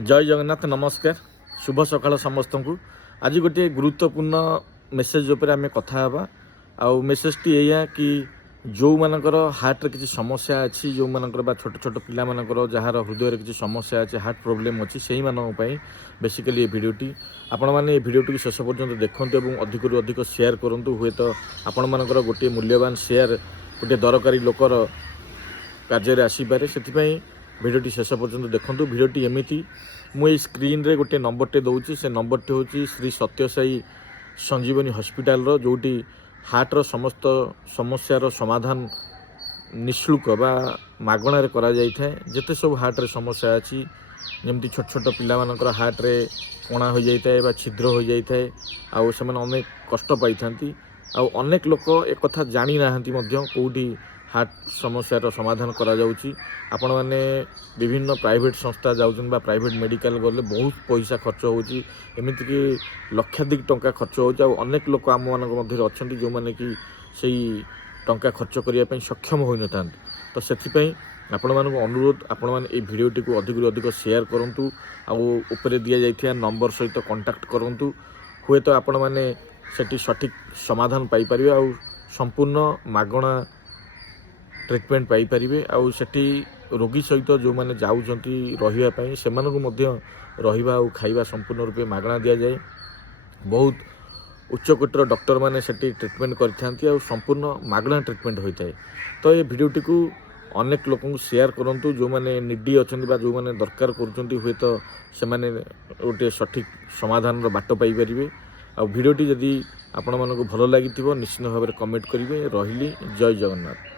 जय जगन्नाथ नमस्कार शुभ सकाळ समस्त को आज गोटे गुरुत्वपूर्ण मेसेज उपर आम कथा हाँ आउ मेसेज टी या कि जो मानकर हार्ट रे किसी समस्या अच्छी जो मानकर बा छोट छोट पिला मानकर जार हृदय रे किसी समस्या अच्छी हार्ट प्रोब्लेम अच्छी से ही बेसिकली ये भिडियोटी आपण मैंने ये भिडियोटी शेष पर्यंत देखते और अधिक अधिक शेयर करूँ हुए तो आपण मानकर गोटे मूल्यवान शेयर गोटे दरकारी लोकर कार्य आसीपे से भिडियोटी शेष पर्यंत देखूँ भिडियोटी एमती मुझे स्क्रीन रे गोटे नंबरटे दूसरी से नंबरटी हूँ श्री सत्यसाई संजीवनी हॉस्पिटल रो जोटी हार्टर समस्त समस्यार समाधान निःशुल्क बा मागणार करा जाय थाए जेते सब हार्ट समस्या अच्छी जमती छोट छोट पिला मानकर हार्ट रे कणा हो जाय थाए बा छिद्र हो जाय थाए आउ से अनेक कष्ट पाई थांती आउ अनेक लोक एक कथा जानी नाहंती मध्य कोठी हार्ट समस्यार समाधान करा जाउची आपण माने विभिन्न प्राइवेट संस्था जाउछन बा प्राइवेट मेडिकल गले बहुत पैसा खर्च होउची एमिति कि लक्षाधिक टंका खर्च होउची आ अनेक लोक आम मानक मध्य अछंती जो माने कि सेही टंका खर्च करिया पई सक्षम होई नथान तो सेथि पई आपण मानक अनुरोध आपण माने ए भिडियोटी को अधिक अधिक शेयर करंतु आ ऊपर दिया जाइथिया नंबर सहित कांटेक्ट करंतु हुए तो आपण माने सेठी सठिक समाधान पाई परिबे आ संपूर्ण मागणा ट्रिटमेंट पाई परिबे आउ सेठी रोगी सहित जो माने जाउचंती रहिबा पई सेमानकु मध्य रहिबा आ खाइबा संपूर्ण रूपे मागणा दिया जाए बहुत उच्च कोटर डॉक्टर माने सेठी ट्रिटमेंट करथांती आ संपूर्ण मागणा ट्रिटमेंट होइताय तो ये भिडियोटी को अनेक लोक शेयर करंतु जो माने निडी अछंती बा जो माने दरकार करचंती हुए तो से माने गोटे सठिक समाधान रो बाट पाई परिबे आ भिडियोटी जदी आपण मानको भलो लागिथिबो निश्चित भाव में कमेंट करिवे रहिली जय जगन्नाथ।